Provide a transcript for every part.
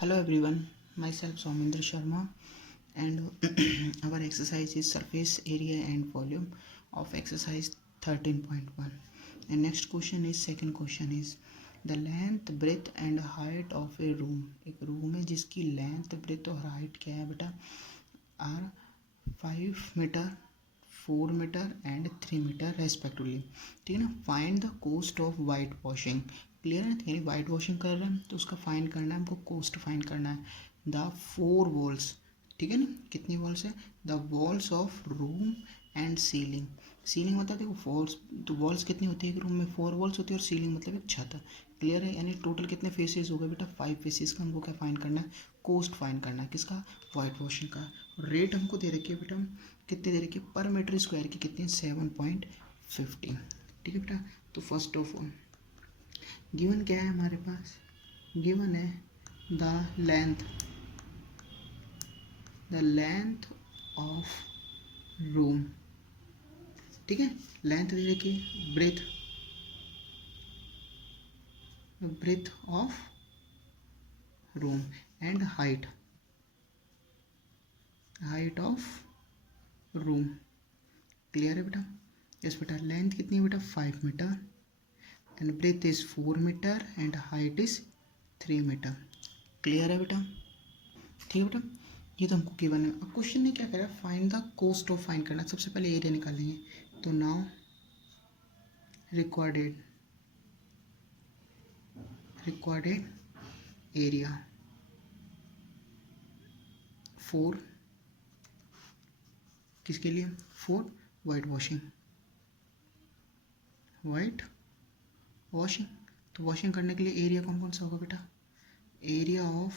Hello everyone, myself Soumendra Sharma and our exercise is surface area and volume of exercise 13.1. And next question is second question is the length, breadth and height of a room. एक room है जिसकी length breadth और height क्या है बेटा are 5 metre 4 metre and 3 metre respectively. ठीक है ना. Find the cost of white washing. Clear है. यानी वाइट वॉशिंग कर रहे हैं तो उसका फाइंड करना है हमको, कोस्ट फाइंड करना है. The 4 walls. ठीक है ना. कितनी वॉल्स है? The walls of room and ceiling. Ceiling मतलब देखो वॉल्स, तो वॉल्स कितनी होती है एक रूम में? 4 वॉल्स होती है और सीलिंग मतलब एक छत. क्लियर है. यानी टोटल कितने फेसेस हो गए बेटा? 5 फेसेस का हमको क्या फाइंड करना है? कोस्ट फाइंड करना है. किसका? वाइट वॉशिंग का. रेट हमको दे रखी है बेटा, कितने दे रखी है? पर मीटर स्क्वायर की कितनी? 7.15. ठीक है बेटा. तो फर्स्ट ऑफ ऑल गिवन क्या है हमारे पास? गिवन है द लेंथ ऑफ रूम. ठीक है. लेंथ दे रखी है. Breadth of room and height of room. Clear है बेटा. यस बेटा. लेंथ कितनी है बेटा? 5 metre and breadth is 4 metre and height is 3 metre. Clear है बेटा. ठीक है बेटा. ये तो हमको गिवन है. अब क्वेश्चन ने क्या करा? Find the cost of find करना. सबसे पहले एरिया निकालेंगे. तो नाउ रिक्वायर्ड एरिया 4 किसके लिए? 4 वाइट वॉशिंग. तो वॉशिंग करने के लिए एरिया कौन कौन सा होगा बेटा? एरिया ऑफ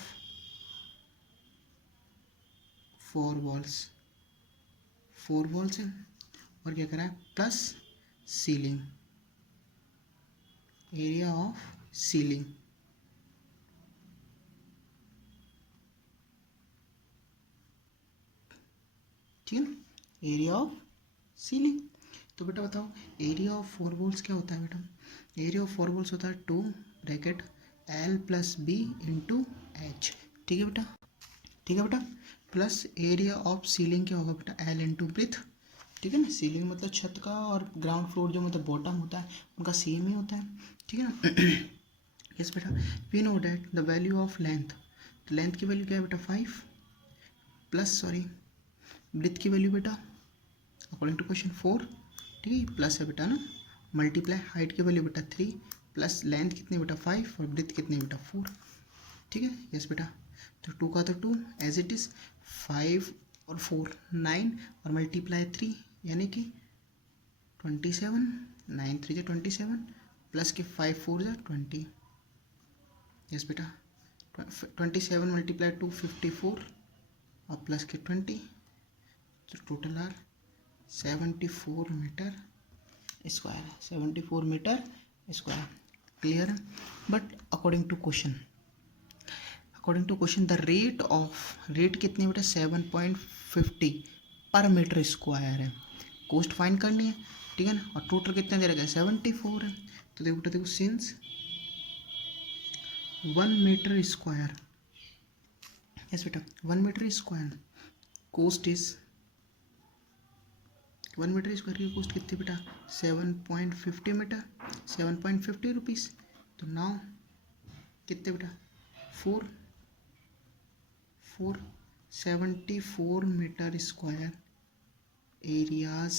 4 वॉल्स है और क्या करा है? Plus ceiling. Area of ceiling. ठीक है. Area of ceiling. तो बेटा बताओ एरिया ऑफ 4 वॉल्स क्या होता है बेटा? एरिया ऑफ 4 वॉल्स होता है 2 bracket L plus B into H. ठीक है बेटा. प्लस एरिया ऑफ सीलिंग क्या होगा बेटा? L into breadth. ठीक है ना. सीलिंग मतलब छत का और ग्राउंड फ्लोर जो मतलब बॉटम होता है उनका सेम ही होता है. ठीक है ना. यस बेटा. We know that the value of length. तो लेंथ की वैल्यू क्या है बेटा? 5 प्लस ब्रेथ की वैल्यू बेटा अकॉर्डिंग टू क्वेश्चन 4. ठीक है. प्लस है बेटा ना. मल्टीप्लाई हाइट की वैल्यू बेटा 3 प्लस लेंथ कितनी बेटा? 5 और ब्रेथ कितनी बेटा? 4. ठीक है. यस बेटा. तो 2 का तो 2 एज इट इज़. 5 और 4 9 और मल्टीप्लाई 3 यानी कि 27. 9 3 जो 27 प्लस के 5 4 जो 20. यस बेटा. 27 मल्टीप्लाई 2 54 और प्लस के 20. तो total are 74 metre square. 74 metre square. Clear है. But according to question the rate कितनी बेटा? 7.50 पर मीटर स्क्वायर है. कोस्ट फाइंड करनी है. ठीक है ना. और टोटल कितना दे रखा है? 74 है. तो देखो बेटा, देखो सिंस 1 मीटर स्क्वायर. यस बेटा. 1 metre square cost is 1 metre square की कोस्ट कितनी बेटा? 7.50 मीटर. 7.50 रुपीज़. तो नाउ कितने बेटा? 4 74 मीटर स्क्वायर एरियाज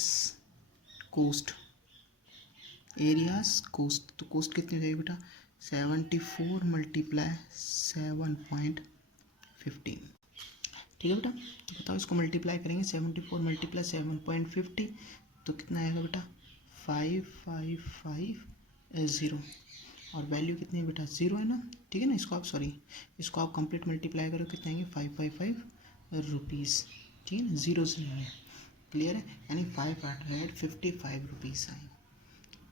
कोस्ट. तो कोस्ट कितनी जाएगी बेटा? 74 मल्टीप्लाई 7.50. ठीक है बेटा. तो बताओ इसको मल्टीप्लाई करेंगे. 74 मल्टीप्लाई 7.50 तो कितना आएगा बेटा? 5550. और वैल्यू कितनी है बेटा? 0 है ना. ठीक है ना. इसको आप कंप्लीट मल्टीप्लाई करो कितने आएंगे? 555 रुपीज़. ठीक है ना. 0 है. क्लियर है. यानी 555 रुपीज़ आएंगे.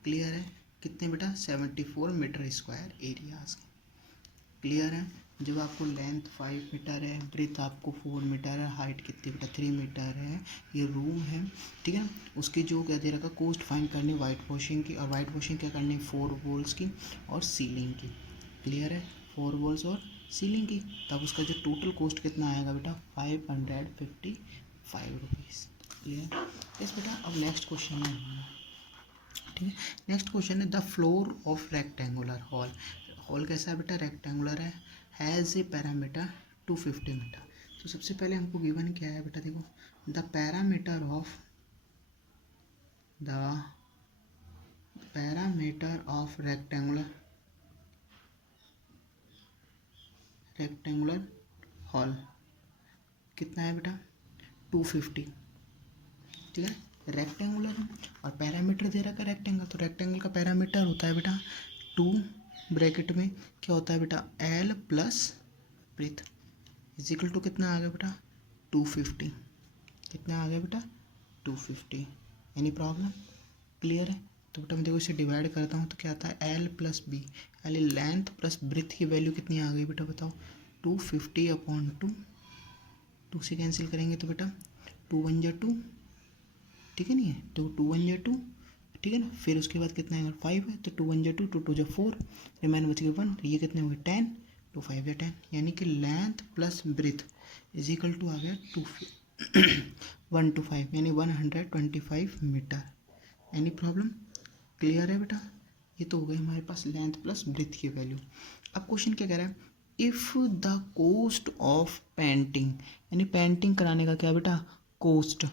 क्लियर है. कितने बेटा? 74 मीटर स्क्वायर एरियाज. क्लियर है. जब आपको लेंथ 5 मीटर है, ब्रेथ आपको 4 मीटर है, हाइट कितनी बेटा? 3 मीटर है, ये रूम है. ठीक है ना. उसकी जो क्या दे रखा? कोस्ट फाइंड करनी वाइट वॉशिंग की. और वाइट वॉशिंग क्या करनी? 4 वॉल्स की और सीलिंग की. क्लियर है. 4 वॉल्स और सीलिंग की, तब उसका जो टोटल कॉस्ट कितना आएगा बेटा 555 रुपीज़। क्लियर? यस बेटा। अब नेक्स्ट क्वेश्चन है हमारा, ठीक है। नेक्स्ट क्वेश्चन है the floor of rectangular hall. Hall कैसा है बेटा? रेक्टेंगुलर है, हैज़ ए पैरामीटर 250 मीटर। तो सबसे पहले हमको गिवन क्या है बेटा, देखो the parameter of rectangular hall कितना है बेटा 250, ठीक है। रेक्टेंगुलर है और पैरामीटर दे रखा है रेक्टेंगल, तो रेक्टेंगल का पैरामीटर होता है बेटा 2 ब्रैकेट में क्या होता है बेटा L plus breadth is equal to कितना आ गया बेटा 250। कितना आ गया बेटा 250। Any problem? क्लियर है? तो बेटा मैं देखो इसे डिवाइड करता हूँ तो क्या आता है L plus B, L length plus breadth की वैल्यू कितनी आ गई बेटा बताओ 250/2, 2 से कैंसिल करेंगे तो बेटा 2 1 जा 2, ठीक है नहीं है, तो 2 1 जा 2, ठीक है ना। फिर उसके बाद कितना है 5 है, तो 2 1 जा 2, 2 2 जा 4, रिमाइन बच गए 1, ये कितने हुए 10, 2 5 जा 10, यानी कि length plus breadth is equal to आ गया 125 यानी 125 मीटर। Any problem? क्लियर है बेटा? ये तो हो गई हमारे पास लेंथ प्लस ब्रेथ की वैल्यू। अब क्वेश्चन क्या कह रहा है, if the cost of painting, यानी पेंटिंग कराने का क्या बेटा cost,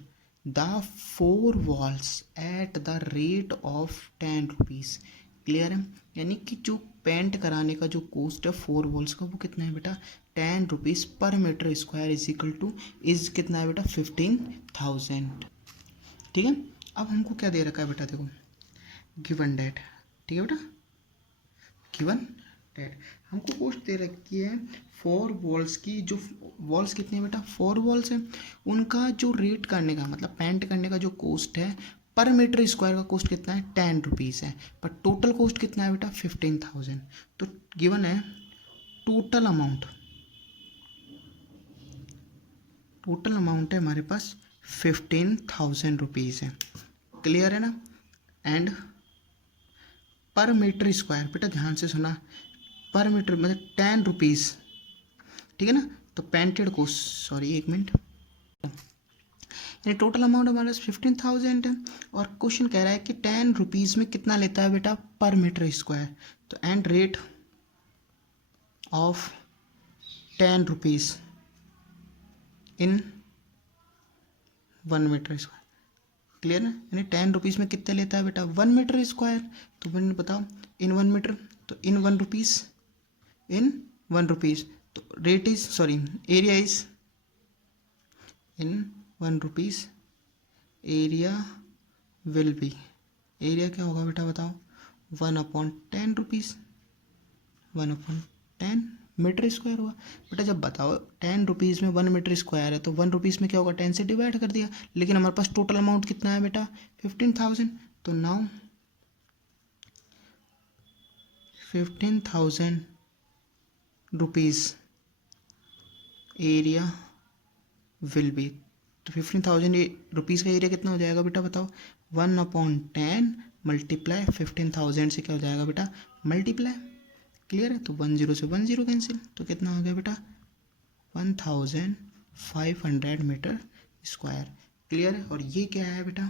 the 4 walls at the rate of 10 rupees. Clear है? यानी कि जो पेंट कराने का जो कोस्ट है 4 वॉल्स का वो कितना है बेटा 10 rupees per metre square is equal to is कितना है बेटा 15,000। ठीक है। अब हमको क्या दे रखा है बेटा देखो गिवन डेट, ठीक है बेटा गिवन डेट हमको कोस्ट दे रखी है 4 वॉल्स की, जो वॉल्स कितने हैं बेटा 4 वॉल्स हैं, उनका जो रेट करने का मतलब पेंट करने का जो कोस्ट है पर मीटर स्क्वायर का कोस्ट कितना है 10 रुपीज़ है, पर टोटल कोस्ट कितना है बेटा 15,000। तो गिवन है टोटल अमाउंट है हमारे पास 15,000 रुपीज़ है। क्लियर है ना। एंड पर मीटर स्क्वायर बेटा ध्यान से सुना, पर मीटर मतलब 10 रुपीज़, ठीक है ना। तो पेंटेड कोस्ट सॉरी एक मिनट, यानी टोटल अमाउंट हमारे पास 15,000 है और क्वेश्चन कह रहा है कि 10 रुपीज़ में कितना लेता है बेटा पर मीटर स्क्वायर। तो and rate of 10 rupees in 1 metre square. Clear है? यानी 10 रुपीज़ में कितने लेता है बेटा 1 मीटर स्क्वायर। तो मैंने बताओ इन 1 मीटर, तो इन 1 रुपीज़ इन 1 रुपीज़, तो rate is sorry area is in 1 rupees, area will be, area क्या होगा बेटा बताओ 1/10 रुपीज़, 1/10 मीटर स्क्वायर हुआ। बेटा जब बताओ 10 रुपीज़ में 1 मीटर स्क्वायर है तो 1 रुपीज़ में क्या होगा 10 से डिवाइड कर दिया, लेकिन हमारे पास टोटल अमाउंट कितना है बेटा 15,000। तो now 15,000 rupees area will be, तो 15,000 रुपीज़ का एरिया कितना हो जाएगा बेटा बताओ 1/10 मल्टीप्लाई 15,000 से क्या हो जाएगा बेटा मल्टीप्लाई। क्लियर है? तो 10 से 10 कैंसिल, तो कितना हो गया बेटा 1,500 मीटर स्क्वायर। क्लियर है? और ये क्या है बेटा,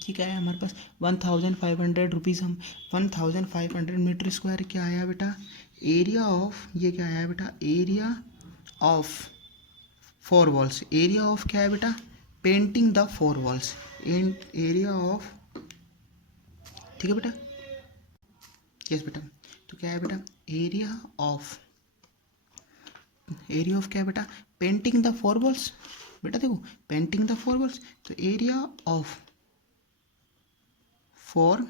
ये क्या है हमारे पास 1,500 रुपीज़, हम 1,500 मीटर स्क्वायर क्या आया बेटा एरिया ऑफ, ये क्या आया बेटा area of 4 walls, area of क्या है बेटा painting the 4 walls, area of, ठीक है बेटा यस बेटा। तो क्या है बेटा एरिया ऑफ क्या है बेटा पेंटिंग द 4 वॉल्स, बेटा देखो पेंटिंग द 4 वॉल्स, तो एरिया ऑफ 4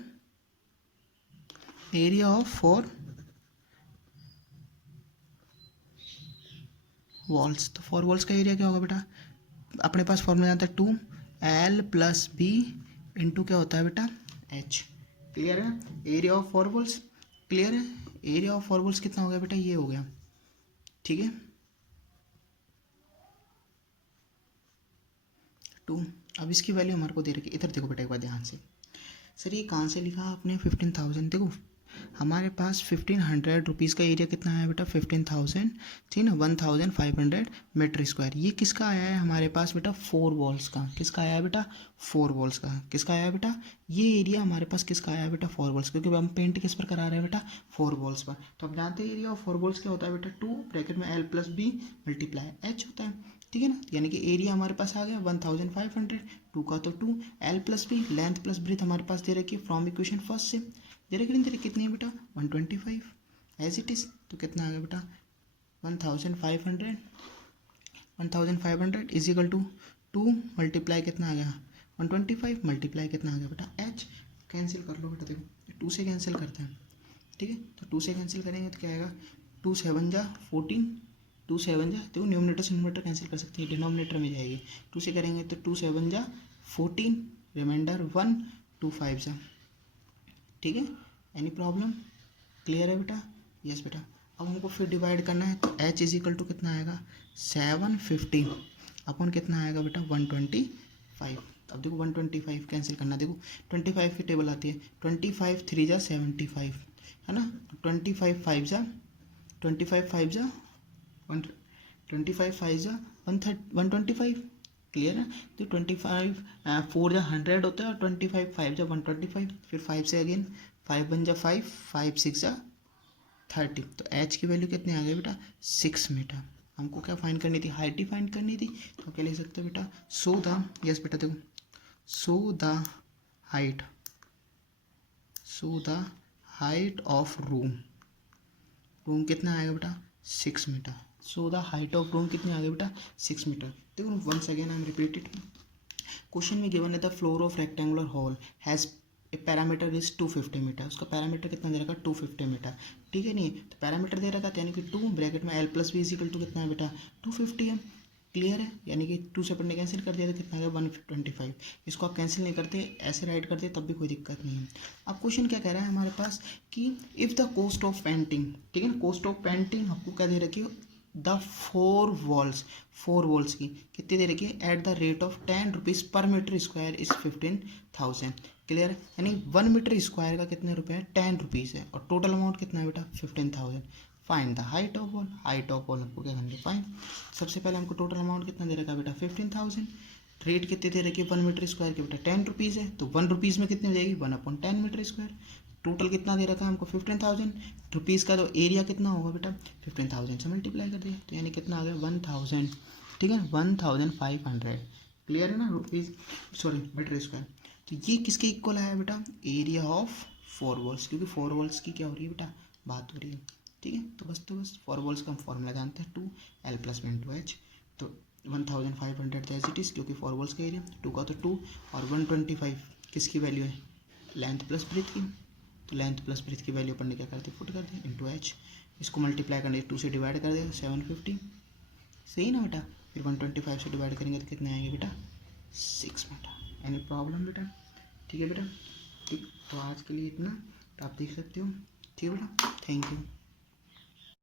वॉल्स, तो 4 वॉल्स का एरिया क्या होगा बेटा अपने पास फॉर्मूला जानते हैं 2L + B इंटू क्या होता है बेटा H। क्लियर है? एरिया ऑफ 4 वॉल्स क्लियर है, एरिया ऑफ 4 वॉल्स कितना हो गया बेटा ये हो गया, ठीक है 2। अब इसकी वैल्यू हमारे को दे रखी है, इधर देखो बेटा एक बार ध्यान से, सर ये कहाँ से लिखा आपने 15,000, देखो हमारे पास 1500 रुपीज़ का एरिया कितना है बेटा 15,000, ठीक है ना, 1500 मीटर स्क्वायर। ये किसका आया है हमारे पास बेटा 4 वॉल्स का। किसका आया है बेटा 4 वॉल्स का। किसका आया है बेटा ये एरिया हमारे पास किसका आया है बेटा 4 वॉल्स, क्योंकि हम पेंट किस पर करा रहे हैं बेटा 4 वॉल्स पर। तो आप जानते हैं एरिया ऑफ 4 वॉल्स क्या होता है बेटा 2 ब्रैकेट में L + B × H होता है, ठीक है ना। यानी कि एरिया हमारे पास आ गया 1500, 2 का तो 2, L + B length plus breadth हमारे पास दे रखी है फ्रॉम इक्वेशन फर्स्ट से। दे रखी नहीं दे रखी, कितनी है बेटा 125 एज इट इज़। तो कितना आ गया बेटा 1500 इज इक्वल टू 2 मल्टीप्लाई कितना आ गया 125 मल्टीप्लाई कितना आ गया बेटा H। कैंसिल कर लो बेटा, देखो 2 से कैंसिल करते हैं, ठीक है। तो 2 से कैंसिल करेंगे तो क्या आएगा 2 7 जा 14, 2 7 जा, देखो न्यूमरेटर से न्यूमरेटर कैंसिल कर सकते हैं, डिनोमिनेटर में जाएगी। 2 से करेंगे तो 2 7 जा 14, रिमाइंडर 1, 2 5 जा, ठीक है। एनी प्रॉब्लम, क्लियर है बेटा। यस बेटा। अब हमको फिर डिवाइड करना है, तो H इज इक्वल टू कितना आएगा 750 अपन कितना आएगा बेटा 125। अब देखो 125 कैंसिल करना, देखो 25 की टेबल आती है, 25 3 जा 75 है ना, 25 5 जा 25 5 जा 25 5 जा 125, क्लियर है। तो 25 4 जा 100 होता है और 25 5 जा 125, फिर 5 से अगेन 5 1 जा 5, 5 6 जा 30। तो H की वैल्यू कितनी आ गई बेटा 6 मीटर। हमको क्या फाइंड करनी थी, हाइट ही फाइंड करनी थी। तो क्या लिख सकते हो बेटा सो द, यस बेटा देखो so the height, so the height of room, room कितना आएगा बेटा 6 metre. So the height of room कितनी आ गई बेटा 6 मीटर। देखो once again I am repeated, question में गिवन है the floor of rectangular hall has parameter is 250 metre. उसका पैरामीटर कितना दे रखा 250 मीटर, ठीक है। नहीं तो पैरामीटर दे रखा था यानी कि 2 ब्रैकेट में L + B इक्वल टू कितना है बेटा 250 है, क्लियर है। यानी कि 2 से अपन ने कैंसिल कर दिया तो कितना आ गया 125। इसको आप कैंसिल नहीं करते ऐसे राइट करते तब भी कोई दिक्कत नहीं है। अब क्वेश्चन क्या कह रहा है हमारे पास कि if the cost of painting, ठीक है ना, कॉस्ट ऑफ पेंटिंग आपको क्या दे रखी है द 4 वॉल्स की कितनी दे रखी है eight the rate of 10 rupees per metre square is 15,000, clear है। यानी 1 मीटर स्क्वायर का कितने रुपए है 10 रुपीज़ है और टोटल अमाउंट कितना है बेटा 15,000। Find the height of wall, height of wall हमको क्या करना है फाइंड। सबसे पहले हमको टोटल अमाउंट कितना दे रखा है बेटा 15,000, रेट कितने दे रखी है 1 मीटर स्क्वायर के बेटा 10 रुपीज़ है, तो 1 रुपीज़ में कितनी हो जाएगी 1/10 मीटर स्क्वायर। टोटल कितना दे रखा है हमको 15,000 रुपीज़ का, तो एरिया कितना होगा बेटा 15,000 से मल्टीप्लाई कर दिया तो यानी कितना आ गया 1,000, ठीक है ना 1,500, क्लियर है ना रुपीज़ सॉरी मीटर स्क्वायर। तो ये किसके इक्वल आया बेटा एरिया ऑफ 4 वॉल्स, क्योंकि 4 वॉल्स की क्या हो रही है बेटा बात हो रही है, ठीक है। तो बस 4 वॉल्स का हम फॉर्मूला जानते हैं 2 L + B × H। तो 1,500 एज इट इज़ क्योंकि 4 वॉल्स का एरिया, 2 का तो 2 और 125 किसकी वैल्यू है लेंथ प्लस ब्रीथ की। तो लेंथ प्लस ब्रीथ की वैल्यू अपन ने क्या कर दी पुट कर दी इंटू H। इसको मल्टीप्लाई करने 2 से डिवाइड कर दिया 750, सही ना बेटा। फिर 125 से डिवाइड करेंगे तो कितने आएंगे बेटा 6 मीटर। एनी प्रॉब्लम बेटा, ठीक है बेटा। ठीक, तो आज के लिए इतना, तो आप देख सकते हो, ठीक है बेटा, थैंक यू।